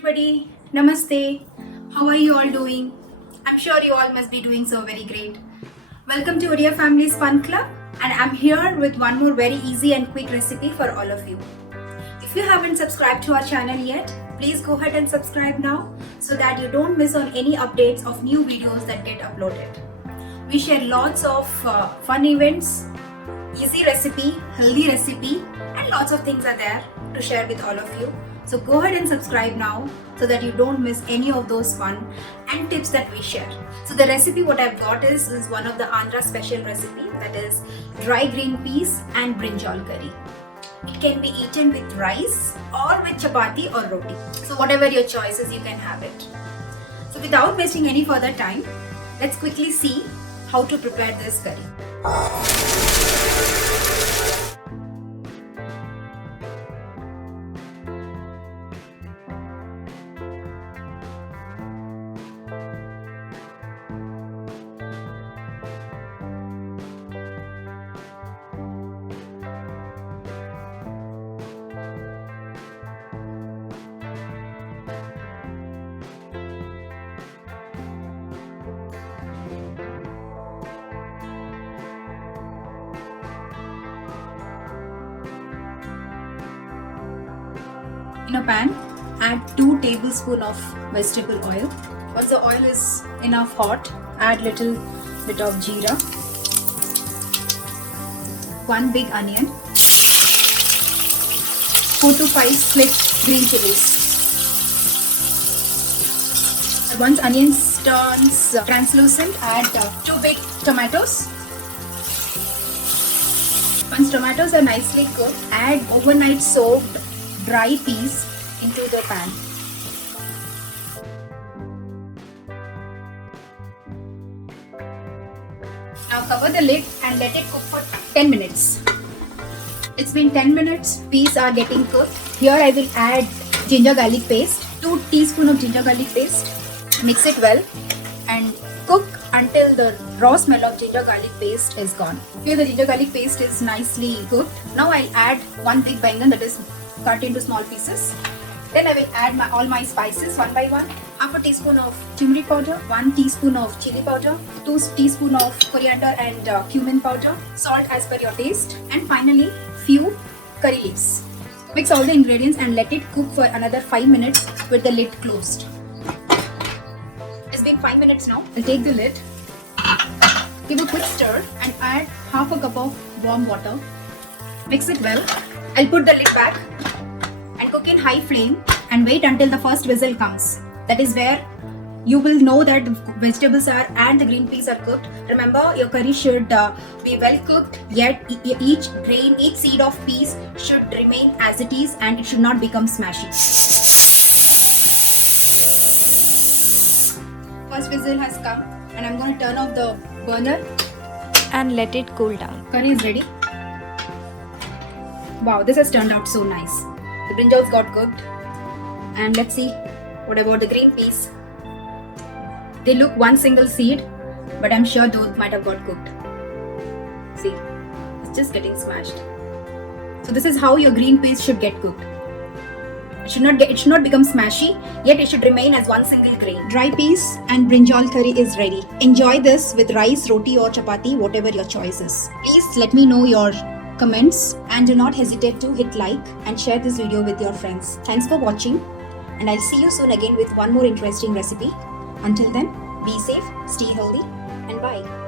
everybody, Namaste. How are you all doing? I'm sure you all must be doing so very great. Welcome to Odia Family's Fun Club, and I'm here with one more very easy and quick recipe for all of you. If you haven't subscribed to our channel yet, please go ahead and subscribe now so that you don't miss on any updates of new videos that get uploaded. We share lots of fun events, easy recipe, healthy recipe, and lots of things are there to share with all of you. So go ahead and subscribe now so that you don't miss any of those fun and tips that we share. So the recipe what I've got is one of the Andhra special recipe, that is dry green peas and brinjal curry. It can be eaten with rice or with chapati or roti. So whatever your choices, you can have it. So without wasting any further time, let's quickly see how to prepare this curry. In a pan, add 2 tablespoons of vegetable oil. Once the oil is enough hot, add little bit of jeera, 1 big onion, 4 to 5 split green chilies. Once onions turns translucent, add 2 big tomatoes. Once tomatoes are nicely cooked, add overnight soaked dry peas into the pan. Now cover the lid and let it cook for 10 minutes. It's been 10 minutes, peas are getting cooked. Here I will add ginger garlic paste, 2 teaspoons of ginger garlic paste. Mix it well and cook until the raw smell of ginger garlic paste is gone. Here the ginger garlic paste is nicely cooked. Now I'll add 1 big bangan that is cut into small pieces. Then I will add all my spices one by one. Half a teaspoon of turmeric powder, 1 teaspoon of chili powder, 2 teaspoons of coriander and cumin powder, salt as per your taste, and finally few curry leaves. Mix all the ingredients and let it cook for another 5 minutes with the lid closed. It's been 5 minutes now. I'll take the lid, give a quick stir and add half a cup of warm water. Mix it well. I'll put the lid back and cook in high flame and wait until the first whistle comes. That is where you will know that the vegetables are and the green peas are cooked. Remember, your curry should be well cooked, yet each grain, each seed of peas should remain as it is and it should not become smashy. First whistle has come and I'm going to turn off the burner and let it cool down. Curry is ready. Wow, this has turned out so nice. The brinjals got cooked. And let's see what about the green peas. They look one single seed, but I'm sure those might have got cooked. See, it's just getting smashed. So this is how your green peas should get cooked. It should not become smashy, yet it should remain as one single grain. Dry peas and brinjal curry is ready. Enjoy this with rice, roti or chapati, whatever your choice is. Please let me know your comments and do not hesitate to hit like and share this video with your friends. Thanks for watching and I'll see you soon again with one more interesting recipe. Until then, be safe, stay healthy and bye.